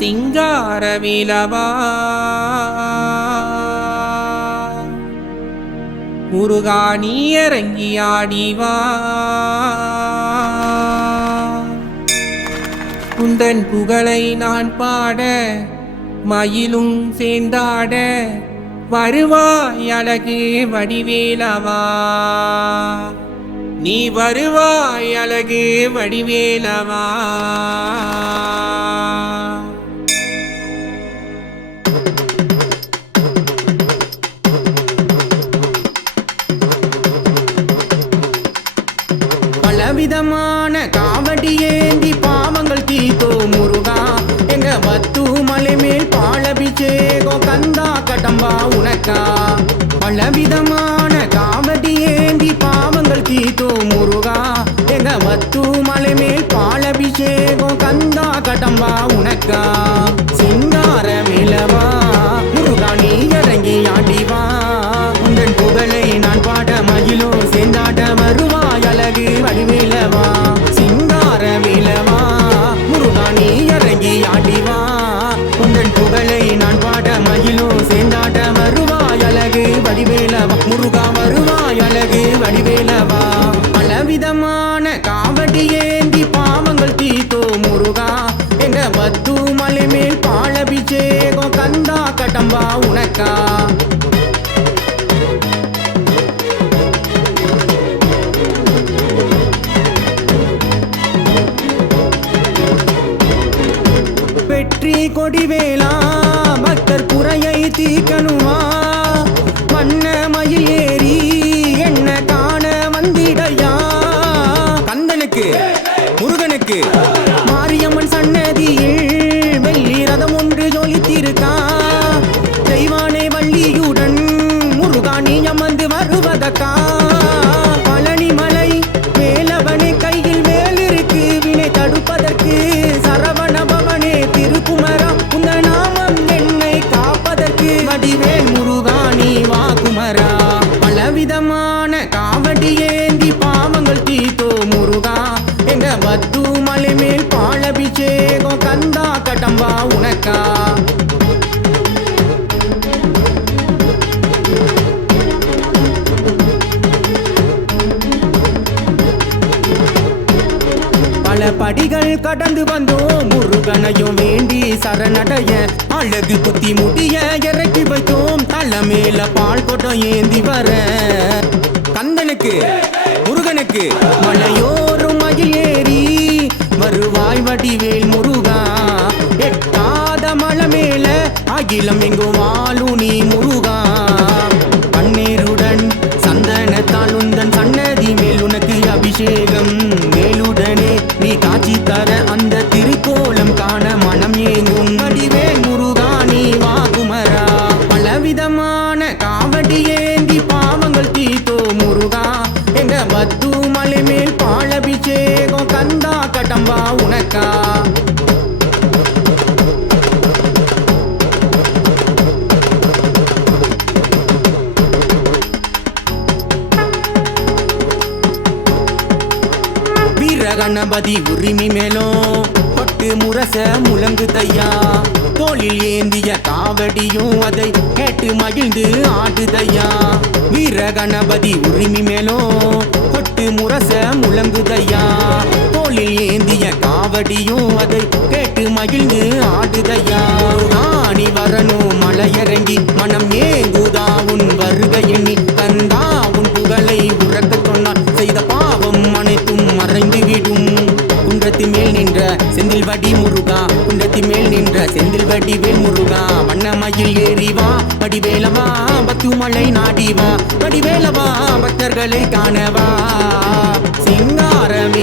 சிங்காரவேலவா முருகா நீ இறங்கி ஆடிவா குந்தன் புகழை நான் பாட மயிலும் சேர்ந்தாட வருவாய் அழகு வடிவேலவா நீ வருவாய் அழகு வடிவேலவா பலவிதமான காவடி ஏந்தி பாவங்கள் தீத்தோ முருகா எங்க வத்து மலை மேல் பாலபிஷேகம் கந்தா கடம்பா உனக்கா பலவிதமான காவடி ஏந்தி பாவங்கள் தீத்தோ முருகா எங்க வத்து மலை மேல் பாலபிஷேகம் கந்தா கடம்பா உனக்கா சிங்காரவேலவா முருகா நீ இறங்கி ஆடிவா உந்தன் புகழை நான் பாட மயிலோ சேர்ந்தாட வருவாய் அழகு வடிவேலவா சிங்காரவேலவா முருகா நீ இறங்கி ஆடிவா உந்தன் புகழை நான் பாட மயிலோ சேர்ந்தாட வருவாய் அழகு வடிவேலவா முருகா வருவாய் அழகு வடிவேலவா பலவிதமான காவடி ஏந்தி பாவங்கள் தீத்தோ முருகா எங்க வத்து மலை மேல் பாலபிஷேகம் கந்தா கடம்பா உனக்கா வெற்றி கொடிவேலா பக்தர் குறையை தீக்கணுமா வண்ண மயில் ஏறி என்ன காண வந்திடையா கந்தனுக்கு முருகனுக்கு மாரியம்மன் சன்னதியில் வெள்ளி ரதம் ஒன்று ஜொலித்திருக்கா தெய்வானை வள்ளியுடன் முருகா நீ அமர்ந்து வருவதற்கா பழனிமலை வேலவனை கையில் வேலிருக்கு வினை தடுப்பதற்கு சரவண பவனே திருக்குமரா உந்த நாமம் என்னை காப்பதற்கு வடிவேல் முருகா நீ வா குமரா பலவிதமான காவடி ஏந்தி பாவங்கள் தீத்தோ முருகா எங்க வத்து மலை மேல் பாலபிஷேகம் கந்தா கடம்பா உனக்கா பல படிகள் கடந்து வந்தோம் முருகனையும் வேண்டி சரணடைய அழகு குத்தி முடிய இறக்கி வைத்தோம் தலை மேல பால் கொடம் ஏந்தி வர கந்தனுக்கு முருகனுக்கு மலையோரும் மயில் ஏறி வருவாய் வடிவேல் முருகா எட்டாத மலை மேல அகிலம் எங்கும் வாழும் நீ முருகா பன்னீருடன் சந்தனத்தால் உந்தன் சன்னதி மேல் உனக்கு அபிஷேகம் மேலுடனே நீ காட்சி தர அந்த திருக்கோலம் காண மனம் ஏங்கும் வடிவேல் முருகா நீ வா குமரா பலவிதமான காவடி ஏந்தி பாவங்கள் தீத்தோ முருகா எங்க வத்து மலை மேல் பாலபிஷேகம் கந்தா கடம்பா உனக்கா கணபதி உரிமை மேலும் பட்டு முரச முழங்கு தையா தோளில் ஏந்திய காவடியும் அதை கேட்டு மகிழ்ந்து ஆடுதையா வீர கணபதி உரிமை மேலும் பட்டு முரச முழங்கு தையா தோளில் ஏந்திய காவடியும் அதை கேட்டு மகிழ்ந்து ஆடுதையா ராணி வரணும் மலையறங்கி மனம் ஏங்குதா உன் வருகை எண்ணி கந்தா உன் புகழை உறக்க சொன்னான் செய்த பாவம் அனைத்தும் மறைந்து விடும் குன்றத்தி மேல் நின்ற செந்தில் வடி முருகா குன்றத்தி மேல் நின்ற செந்தில் வடி வேல் முருகா வண்ணமயில் ஏறிவா வடிவேலவா பத்துமலை நாடிவா வடிவேலவா பக்தர்களை காணவா சிங்காரமே